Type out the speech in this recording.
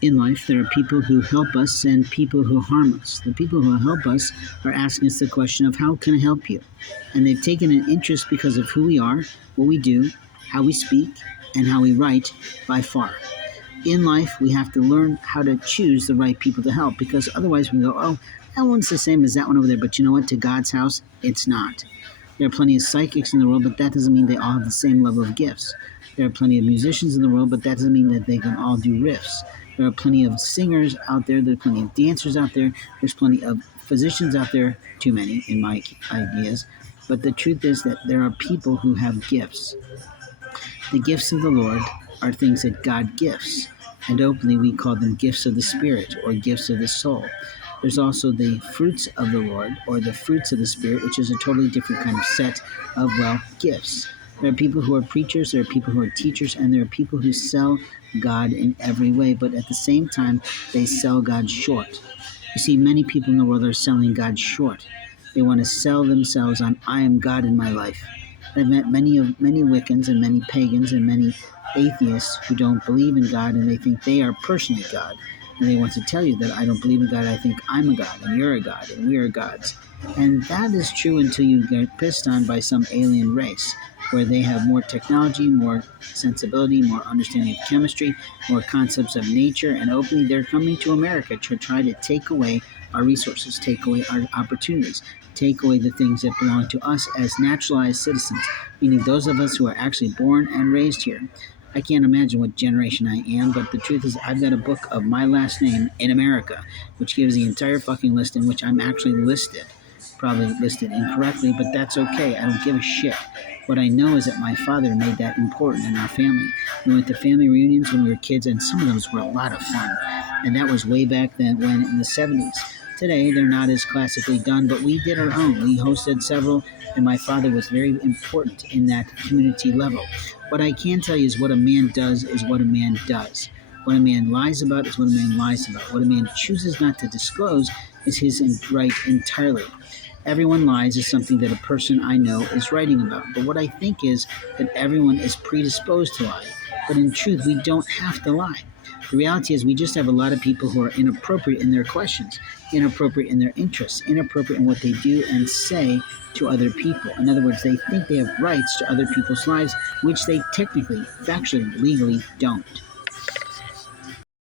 In life, there are people who help us and people who harm us. The people who help us are asking us the question of, how can I help you? And they've taken an interest because of who we are, what we do, how we speak, and how we write by far. In life, we have to learn how to choose the right people to help, because otherwise we go, oh, that one's the same as that one over there. But you know what? To God's house, it's not. There are plenty of psychics in the world, but that doesn't mean they all have the same level of gifts. There are plenty of musicians in the world, but that doesn't mean that they can all do riffs. There are plenty of singers out there. There are plenty of dancers out there. There's plenty of physicians out there. Too many, in my ideas. But the truth is that there are people who have gifts. The gifts of the Lord are things that God gifts, and openly we call them gifts of the Spirit or gifts of the soul. There's also the fruits of the Lord, or the fruits of the Spirit, which is a totally different kind of set of, well, gifts. There are people who are preachers, there are people who are teachers, and there are people who sell God in every way, but at the same time, they sell God short. You see, many people in the world are selling God short. They want to sell themselves on, I am God in my life. I've met many Wiccans and many pagans and many atheists who don't believe in God, and they think they are personally God. And they want to tell you that I don't believe in God, I think I'm a God, and you're a God, and we are gods. And that is true until you get pissed on by some alien race, where they have more technology, more sensibility, more understanding of chemistry, more concepts of nature, and openly they're coming to America to try to take away our resources, take away our opportunities, take away the things that belong to us as naturalized citizens, meaning those of us who are actually born and raised here. I can't imagine what generation I am, but the truth is I've got a book of my last name in America, which gives the entire fucking list in which I'm actually listed. Probably listed incorrectly, but that's okay. I don't give a shit. What I know is that my father made that important in our family. We went to family reunions when we were kids, and some of those were a lot of fun. And that was way back then, when in the 70s. Today, they're not as classically done, but we did our own. We hosted several, and my father was very important in that community level. What I can tell you is what a man does is what a man does. What a man lies about is what a man lies about. What a man chooses not to disclose is his right entirely. Everyone lies is something that a person I know is writing about. But what I think is that everyone is predisposed to lie. But in truth, we don't have to lie. The reality is we just have a lot of people who are inappropriate in their questions, inappropriate in their interests, inappropriate in what they do and say to other people. In other words, they think they have rights to other people's lives, which they technically, factually, legally don't.